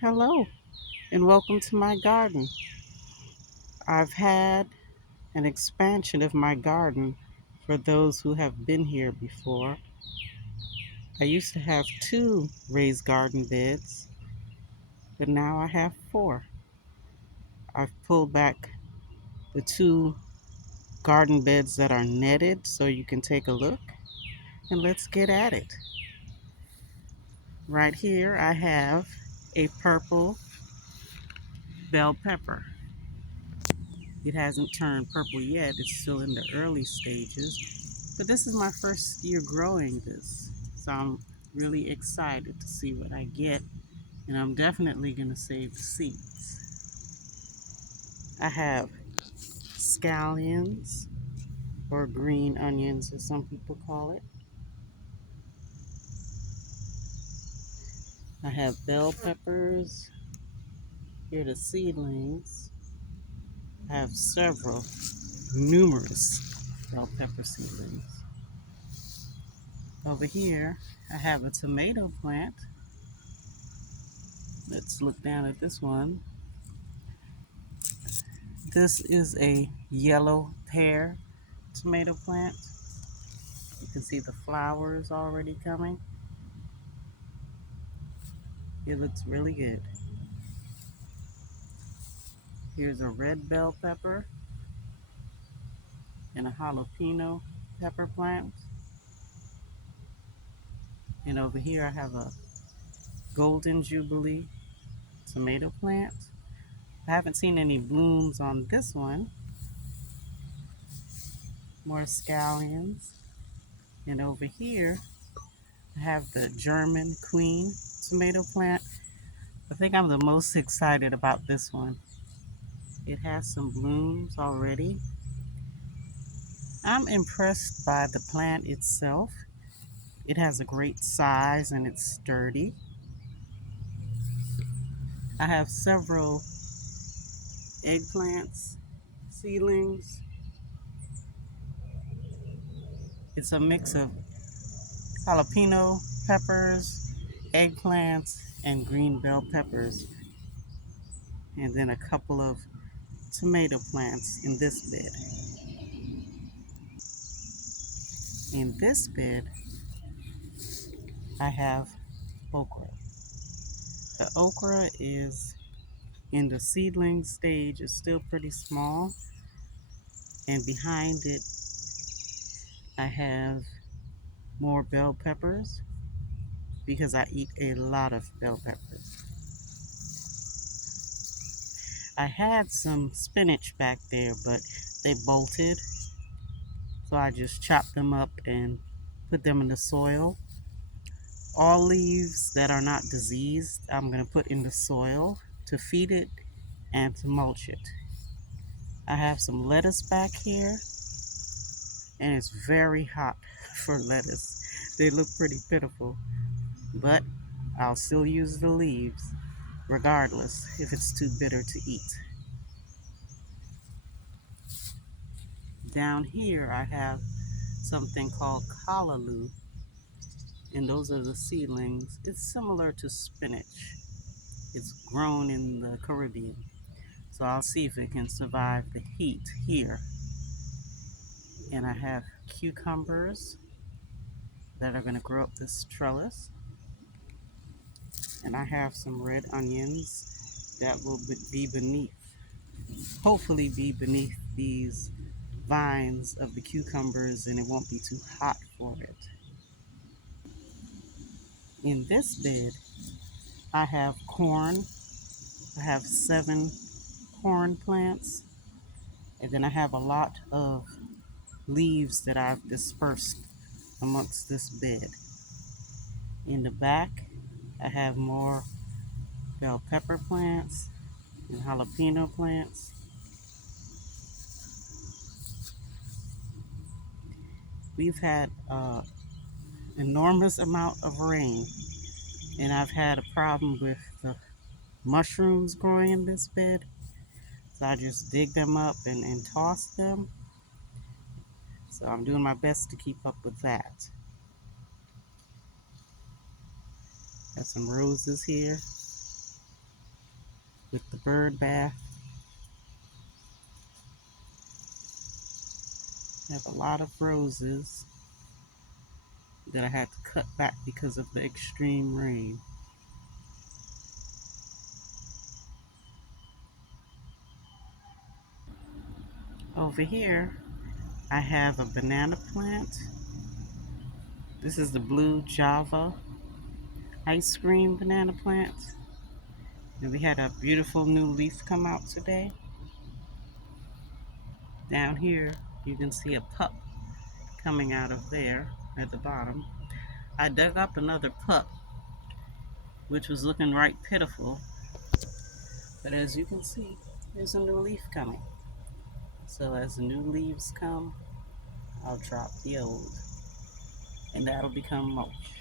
Hello and welcome to my garden. I've had an expansion of my garden for those who have been here before. I used to have two raised garden beds, but now I have four. I've pulled back the two garden beds that are netted so you can take a look and let's get at it. Right here I have a purple bell pepper. It hasn't turned purple yet, it's still in the early stages. But this is my first year growing this, so I'm really excited to see what I get, and I'm definitely going to save the seeds. I have scallions, or green onions as some people call it. I have bell peppers. Here are the seedlings. I have numerous bell pepper seedlings. Over here, I have a tomato plant. Let's look down at this one. This is a yellow pear tomato plant. You can see the flowers already coming. It looks really good. Here's a red bell pepper and a jalapeno pepper plant. And over here I have a golden jubilee tomato plant. I haven't seen any blooms on this one. More scallions. And over here I have the German queen tomato plant. I think I'm the most excited about this one. It has some blooms already. I'm impressed by the plant itself. It has a great size and it's sturdy. I have several eggplants, seedlings. It's a mix of jalapeno peppers, eggplants, and green bell peppers. And then a couple of tomato plants in this bed. In this bed, I have okra. The okra is in the seedling stage, it's still pretty small. And behind it, I have more bell peppers because I eat a lot of bell peppers. I had some spinach back there, but they bolted. So I just chopped them up and put them in the soil. All leaves that are not diseased, I'm going to put in the soil to feed it and to mulch it. I have some lettuce back here, and it's very hot for lettuce. They look pretty pitiful, but I'll still use the leaves regardless if it's too bitter to eat. Down here I have something called callaloo, and those are the seedlings. It's similar to spinach. It's grown in the Caribbean, so I'll see if it can survive the heat here. And I have cucumbers that are going to grow up this trellis, and I have some red onions that will be beneath, hopefully be beneath these vines of the cucumbers, and it won't be too hot for it. In this bed, I have corn. I have 7 corn plants, and then I have a lot of leaves that I've dispersed amongst this bed. In the back, I have more bell pepper plants and jalapeno plants. We've had an enormous amount of rain, and I've had a problem with the mushrooms growing in this bed. So I just dig them up and toss them. So I'm doing my best to keep up with that. Got some roses here. with the bird bath. I have a lot of roses that I had to cut back because of the extreme rain. Over here, I have a banana plant. This is the blue Java ice cream banana plant. And we had a beautiful new leaf come out today. Down here, you can see a pup coming out of there at the bottom. I dug up another pup, which was looking right pitiful. But as you can see, there's a new leaf coming. So as the new leaves come, I'll drop the old, and that'll become mulch.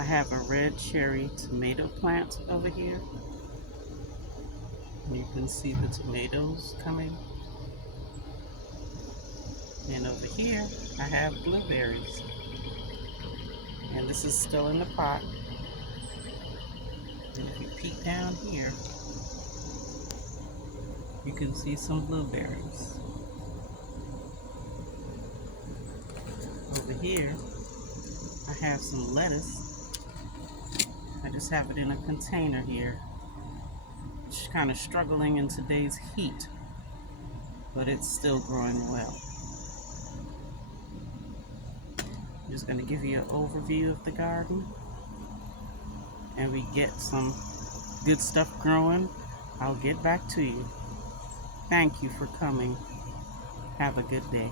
I have a red cherry tomato plant over here. You can see the tomatoes coming. And over here, I have blueberries. And this is still in the pot. And if you peek down here, you can see some blueberries. Over here, I have some lettuce. I just have it in a container here. It's kind of struggling in today's heat, but it's still growing well. I'm just going to give you an overview of the garden. And we get some good stuff growing, I'll get back to you. Thank you for coming. Have a good day.